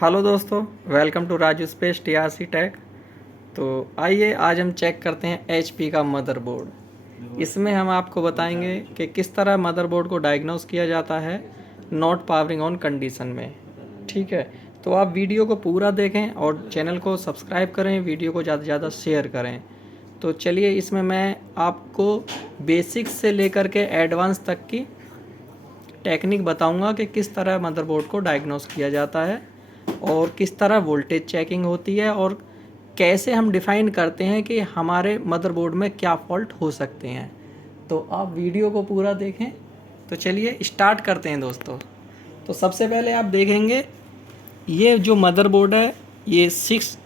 Hello दोस्तों, welcome to Raju space TRC tech. तो आइए आज हम चेक करते हैं एचपी का मदरबोर्ड। इसमें हम आपको बताएंगे कि किस तरह मदरबोर्ड को डायग्नोस किया जाता है नॉट पावरिंग ऑन कंडीशन में। ठीक है, तो आप वीडियो को पूरा देखें और चैनल को सब्सक्राइब करें, वीडियो को ज़्यादा से ज़्यादा शेयर करें। तो चलिए, इसमें मैं आपको बेसिक्स से लेकर के एडवांस तक की टेक्निक बताऊंगा कि किस तरह मदरबोर्ड को डायग्नोस किया जाता है और किस तरह वोल्टेज चेकिंग होती है और कैसे हम डिफ़ाइन करते हैं कि हमारे मदरबोर्ड में क्या फॉल्ट हो सकते हैं। तो आप वीडियो को पूरा देखें। तो चलिए स्टार्ट करते हैं दोस्तों। तो सबसे पहले आप देखेंगे ये जो मदरबोर्ड है ये 6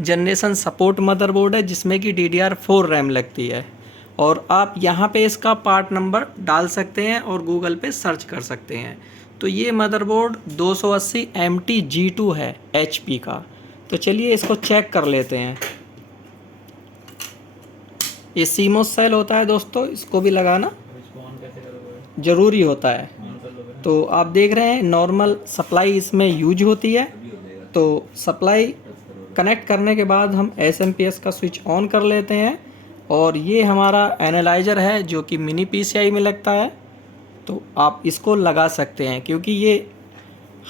जनरेशन सपोर्ट मदरबोर्ड है जिसमें कि DDR4 रैम लगती है और आप यहाँ पे इसका पार्ट नंबर डाल सकते हैं और गूगल पे सर्च कर सकते हैं। तो ये मदरबोर्ड 280 MT G2 है HP का। तो चलिए इसको चेक कर लेते हैं। ये सीमोस सेल होता है दोस्तों, इसको भी लगाना ज़रूरी होता है। तो आप देख रहे हैं नॉर्मल सप्लाई इसमें यूज होती है। तो सप्लाई कनेक्ट करने के बाद हम SMPS का स्विच ऑन कर लेते हैं और ये हमारा एनालाइज़र है जो कि मिनी PCI में लगता है। तो आप इसको लगा सकते हैं क्योंकि ये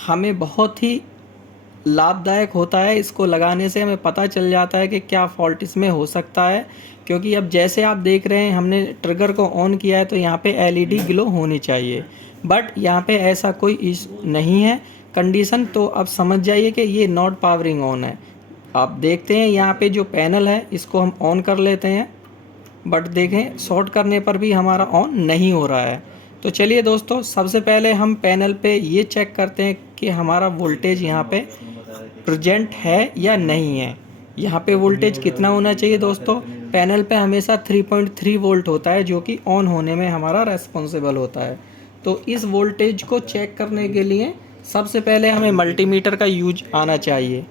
हमें बहुत ही लाभदायक होता है। इसको लगाने से हमें पता चल जाता है कि क्या फॉल्ट इसमें हो सकता है। क्योंकि अब जैसे आप देख रहे हैं हमने ट्रिगर को ऑन किया है तो यहाँ पे LED ग्लो होनी चाहिए, बट यहाँ पे ऐसा कोई इशू नहीं है कंडीशन। तो अब समझ जाइए कि ये नॉट पावरिंग ऑन है। आप देखते हैं यहाँ पे जो पैनल है इसको हम ऑन कर लेते हैं, बट देखें शॉर्ट करने पर भी हमारा ऑन नहीं हो रहा है। तो चलिए दोस्तों, सबसे पहले हम पैनल पे ये चेक करते हैं कि हमारा वोल्टेज यहाँ पे प्रेजेंट है या नहीं है। यहाँ पे वोल्टेज कितना होना चाहिए दोस्तों? पैनल पे हमेशा 3.3 वोल्ट होता है जो कि ऑन होने में हमारा रेस्पॉन्सिबल होता है। तो इस वोल्टेज को चेक करने के लिए सबसे पहले हमें मल्टीमीटर का यूज आना चाहिए।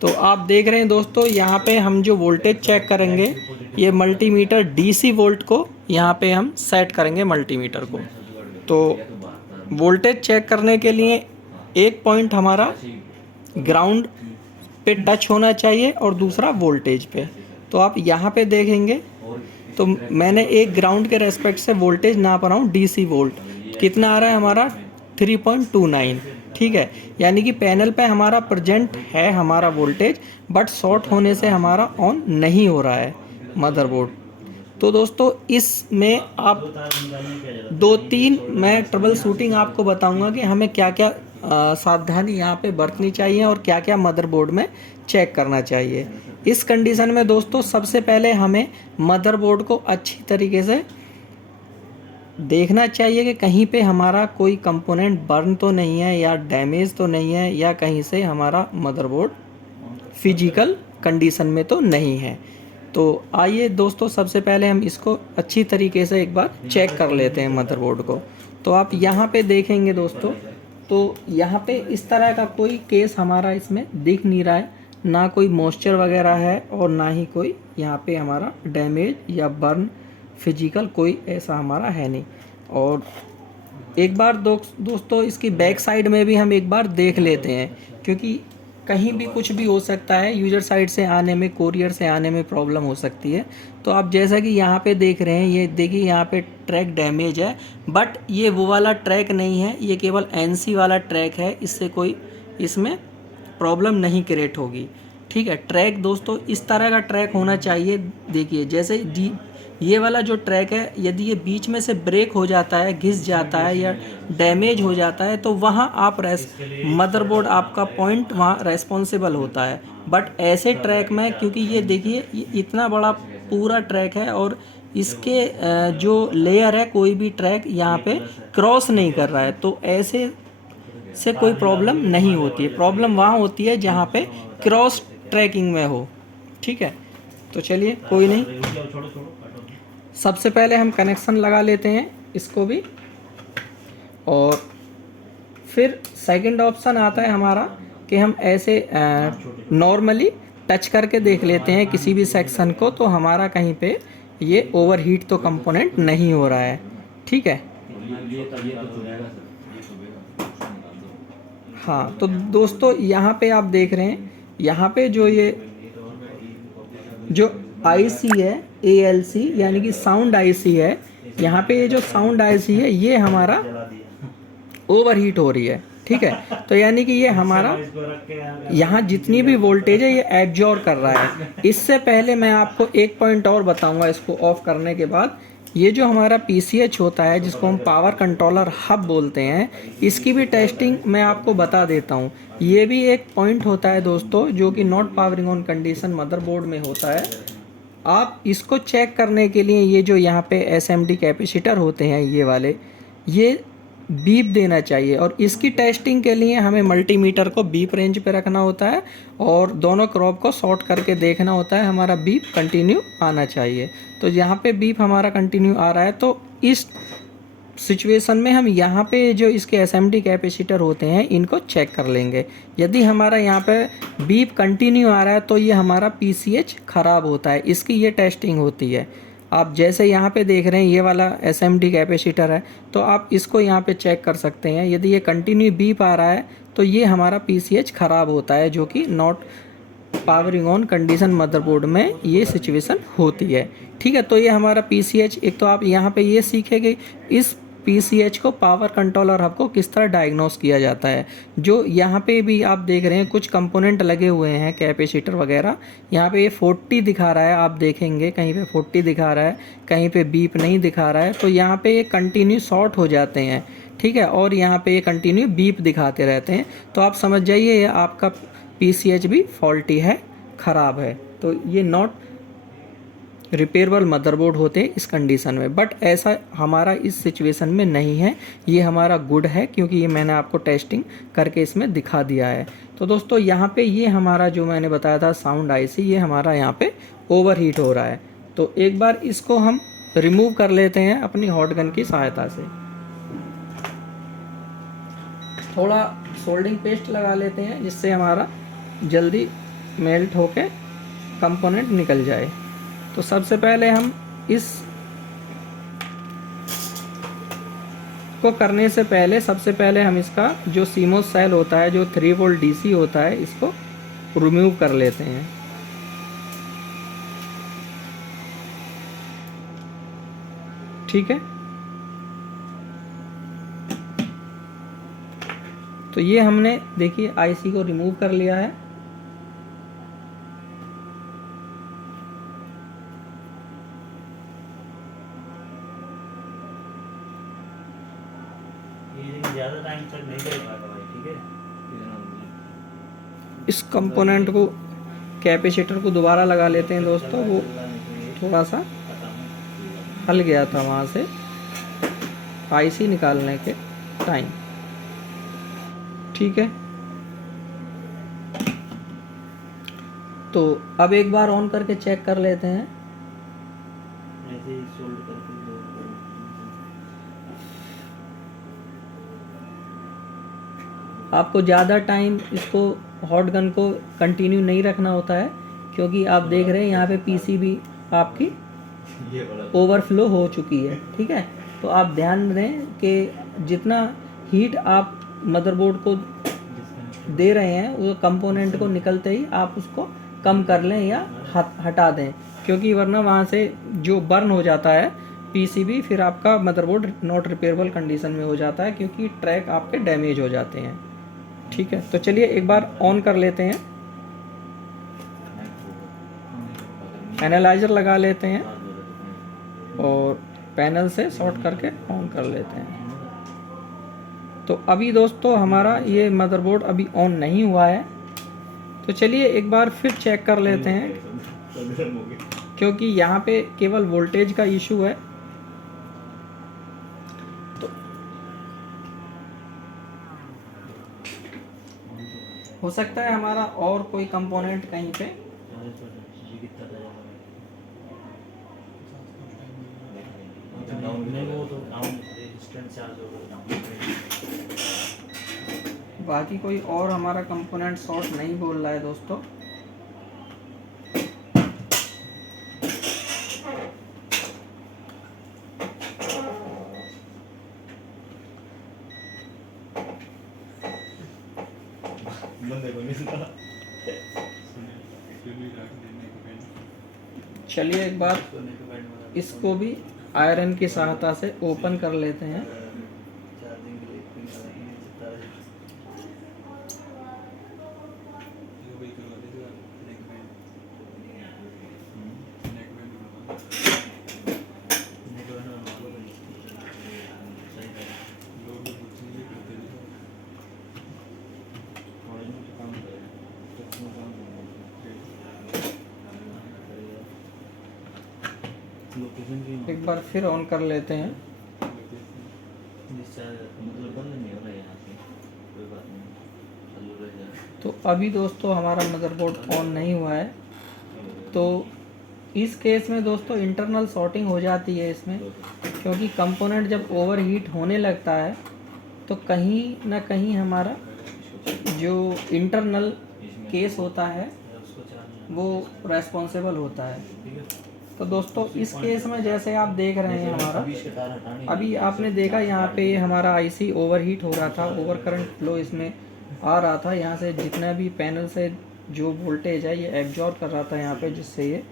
तो आप देख रहे हैं दोस्तों, यहाँ पे हम जो वोल्टेज चेक करेंगे ये मल्टीमीटर DC वोल्ट को यहाँ पे हम सेट करेंगे मल्टीमीटर को। तो वोल्टेज चेक करने के लिए एक पॉइंट हमारा ग्राउंड पे टच होना चाहिए और दूसरा वोल्टेज पे। तो आप यहाँ पे देखेंगे तो मैंने एक ग्राउंड के रेस्पेक्ट से वोल्टेज नाप रहा हूँ DC वोल्ट। कितना आ रहा है हमारा? 3.29। ठीक है, यानी कि पैनल पे हमारा प्रेजेंट है हमारा वोल्टेज, बट शॉर्ट होने से हमारा ऑन नहीं हो रहा है मदरबोर्ड। तो दोस्तों इसमें आप 2-3 मैं ट्रबल शूटिंग आपको बताऊंगा कि हमें क्या क्या सावधानी यहाँ पे बरतनी चाहिए और क्या क्या मदरबोर्ड में चेक करना चाहिए। इस कंडीशन में दोस्तों सबसे पहले हमें मदरबोर्ड को अच्छी तरीके से देखना चाहिए कि कहीं पे हमारा कोई कंपोनेंट बर्न तो नहीं है या डैमेज तो नहीं है या कहीं से हमारा मदरबोर्ड फिजिकल कंडीशन में तो नहीं है। तो आइए दोस्तों, सबसे पहले हम इसको अच्छी तरीके से एक बार चेक कर लेते हैं मदरबोर्ड को। तो आप यहाँ पे देखेंगे दोस्तों, तो यहाँ पे इस तरह का कोई केस हमारा इसमें दिख नहीं रहा है, ना कोई मॉइस्चर वगैरह है और ना ही कोई यहाँ पे हमारा डैमेज या बर्न फिजिकल कोई ऐसा हमारा है नहीं। और एक बार दोस्तों इसकी बैक साइड में भी हम एक बार देख लेते हैं क्योंकि कहीं भी कुछ भी हो सकता है। यूजर साइड से आने में, कोरियर से आने में प्रॉब्लम हो सकती है। तो आप जैसा कि यहाँ पे देख रहे हैं, ये देखिए यहाँ पे ट्रैक डैमेज है, बट ये वो वाला ट्रैक नहीं है, ये केवल NC वाला ट्रैक है। इससे कोई इसमें प्रॉब्लम नहीं क्रिएट होगी। ठीक है, ट्रैक दोस्तों इस तरह का ट्रैक होना चाहिए। देखिए जैसे ये वाला जो ट्रैक है, यदि ये बीच में से ब्रेक हो जाता है, घिस जाता है या डैमेज हो जाता है तो वहाँ आप मदरबोर्ड आपका पॉइंट वहाँ रेस्पॉन्सिबल होता है। बट ऐसे ट्रैक में, क्योंकि ये देखिए ये इतना बड़ा पूरा ट्रैक है और इसके जो लेयर है कोई भी ट्रैक यहाँ पे क्रॉस नहीं कर रहा है, तो ऐसे से कोई प्रॉब्लम नहीं होती है। प्रॉब्लम वहाँ होती है जहाँ पे क्रॉस ट्रैकिंग में हो। ठीक है, तो चलिए कोई नहीं, सबसे पहले हम कनेक्शन लगा लेते हैं इसको भी और फिर सेकंड ऑप्शन आता है हमारा कि हम ऐसे नॉर्मली टच करके देख लेते हैं किसी भी सेक्शन को, तो हमारा कहीं पे ये ओवरहीट तो कंपोनेंट नहीं हो रहा है। ठीक है, हाँ, तो दोस्तों यहाँ पे आप देख रहे हैं, यहाँ पे जो आईसी है, ALC यानी कि साउंड आईसी है, यहाँ पे ये जो साउंड आईसी है ये हमारा ओवरहीट हो रही है, ठीक है। तो यानी कि ये हमारा यहाँ जितनी भी वोल्टेज है ये एब्जॉर्ब कर रहा है। इससे पहले मैं आपको एक पॉइंट और बताऊंगा इसको ऑफ करने के बाद। ये जो हमारा PCH होता है, जिसको हम पावर कंट्रोलर हब बोलते हैं, इसकी भी टेस्टिंग मैं आपको बता देता हूँ। ये भी एक पॉइंट होता है दोस्तों, जो कि not powering on condition motherboard में होता है। आप इसको चेक करने के लिए ये जो यहाँ पे SMD कैपेसिटर होते हैं ये वाले, ये बीप देना चाहिए, और इसकी टेस्टिंग के लिए हमें मल्टीमीटर को बीप रेंज पे रखना होता है और दोनों क्रॉप को शॉर्ट करके देखना होता है, हमारा बीप कंटिन्यू आना चाहिए। तो यहाँ पे बीप हमारा कंटिन्यू आ रहा है, तो इस सिचुएशन में हम यहाँ पे जो इसके SMD कैपेसिटर होते हैं इनको चेक कर लेंगे। यदि हमारा यहाँ पे बीप कंटिन्यू आ रहा है तो ये हमारा PCH ख़राब होता है, इसकी ये टेस्टिंग होती है। आप जैसे यहाँ पे देख रहे हैं ये वाला SMD कैपेसिटर है, तो आप इसको यहाँ पे चेक कर सकते हैं। यदि ये कंटिन्यू बीप आ रहा है तो ये हमारा PCH ख़राब होता है, जो कि not powering on condition motherboard में ये सिचुएशन होती है, ठीक है। तो ये हमारा PCH, एक तो आप यहाँ पे ये सीखेंगे इस PCH को पावर कंट्रोलर हब को किस तरह डायग्नोस किया जाता है। जो यहाँ पे भी आप देख रहे हैं कुछ कंपोनेंट लगे हुए हैं कैपेसिटर वगैरह, यहाँ पे ये 40 दिखा रहा है, आप देखेंगे कहीं पे 40 दिखा रहा है, कहीं पे बीप नहीं दिखा रहा है, तो यहाँ पे ये कंटिन्यू शॉर्ट हो जाते हैं, ठीक है। और यहाँ पे ये कंटिन्यू बीप दिखाते रहते हैं, तो आप समझ जाइए ये आपका PCH भी फॉल्टी है, ख़राब है। तो ये नॉट रिपेयरेबल मदरबोर्ड होते हैं इस कंडीशन में। बट ऐसा हमारा इस सिचुएशन में नहीं है, ये हमारा गुड है, क्योंकि ये मैंने आपको टेस्टिंग करके इसमें दिखा दिया है। तो दोस्तों यहाँ पे ये हमारा जो मैंने बताया था साउंड आईसी, ये हमारा यहाँ पे ओवरहीट हो रहा है। तो एक बार इसको हम रिमूव कर लेते हैं अपनी हॉट गन की सहायता से। थोड़ा सोल्डिंग पेस्ट लगा लेते हैं जिससे हमारा जल्दी मेल्ट होके कंपोनेंट निकल जाए। तो सबसे पहले हम इस को करने से पहले सबसे पहले हम इसका जो CMOS सेल होता है, जो 3 वोल्ट DC होता है, इसको रिमूव कर लेते हैं। ठीक है, तो ये हमने देखिए IC को रिमूव कर लिया है। ज़्यादा टाइम तक नहीं कर पाएगा भाई, ठीक है। इस कंपोनेंट को, कैपेसिटर को दोबारा लगा लेते हैं दोस्तों। वो थोड़ा सा हल गया था वहाँ से IC निकालने के टाइम, ठीक है। तो अब एक बार ऑन करके चेक कर लेते हैं। ऐसे ही सोल्ड करके आपको ज़्यादा टाइम इसको हॉट गन को कंटिन्यू नहीं रखना होता है, क्योंकि आप देख रहे हैं यहाँ पे PCB आपकी ओवरफ्लो हो चुकी है, ठीक है। तो आप ध्यान दें कि जितना हीट आप मदरबोर्ड को दे रहे हैं वो कंपोनेंट को निकलते ही आप उसको कम कर लें या हटा दें, क्योंकि वरना वहाँ से जो बर्न हो जाता है PCB, फिर आपका मदरबोर्ड नॉट रिपेयरेबल कंडीशन में हो जाता है, क्योंकि ट्रैक आपके डैमेज हो जाते हैं, ठीक है। तो चलिए एक बार ऑन कर लेते हैं, एनालाइजर लगा लेते हैं और पैनल से शॉर्ट करके ऑन कर लेते हैं। तो अभी दोस्तों हमारा ये मदरबोर्ड अभी ऑन नहीं हुआ है, तो चलिए एक बार फिर चेक कर लेते हैं, क्योंकि यहाँ पे केवल वोल्टेज का इशू है। तो हो सकता है हमारा और कोई कंपोनेंट कहीं पे नहीं, वो तो डाउन रेजिस्टेंस चार्ज होगा। बाकी कोई और हमारा कंपोनेंट शॉर्ट नहीं बोल रहा है दोस्तों। को नहीं था। चलिए एक बार इसको भी आयरन की सहायता से ओपन कर लेते हैं। चार्जिंग के लिए पिन लगाएंगे, जितना है। नेक बैंड बनवा लो भाई। सही है। ऑरेंज में काम करेगा, टच में काम करेगा। लोकेशन की एक बार फिर ऑन कर लेते हैं। डिस्चार्ज मतलब बंद नहीं हो रहा है यहाँ से, कोई बात नहीं, चालू रह जाए। तो अभी दोस्तों हमारा मदरबोर्ड ऑन नहीं हुआ है। तो इस केस में दोस्तों इंटरनल शॉर्टिंग हो जाती है इसमें, क्योंकि कंपोनेंट जब ओवरहीट होने लगता है तो कहीं ना कहीं हमारा जो इंटरनल केस होता है उसको चार्ज वो रेस्पॉन्सिबल होता है। ठीक है। तो दोस्तों इस केस में जैसे आप देख रहे हैं हमारा, अभी इसके तार हटाने अभी आपने देखा यहाँ पे हमारा आईसी ओवरहीट हो रहा था, ओवर करंट फ्लो इसमें आ रहा था। यहाँ से जितना भी पैनल से जो वोल्टेज है ये एब्जॉर्ब कर रहा था यहाँ पे, जिससे ये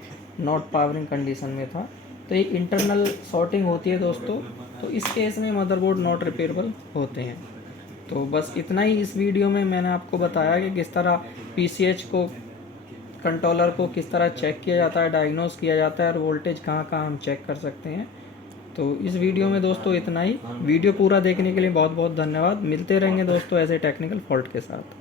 नॉट पावरिंग कंडीशन में था। तो ये इंटरनल शॉर्टिंग होती है दोस्तों। तो इस केस में मदरबोर्ड नॉट रिपेयरेबल होते हैं। तो बस इतना ही इस वीडियो में मैंने आपको बताया कि किस तरह पीसीएच को, कंट्रोलर को किस तरह चेक किया जाता है, डायग्नोस किया जाता है और वोल्टेज कहाँ कहाँ हम चेक कर सकते हैं। तो इस वीडियो में दोस्तों इतना ही। वीडियो पूरा देखने के लिए बहुत बहुत धन्यवाद। मिलते रहेंगे दोस्तों ऐसे टेक्निकल फॉल्ट के साथ।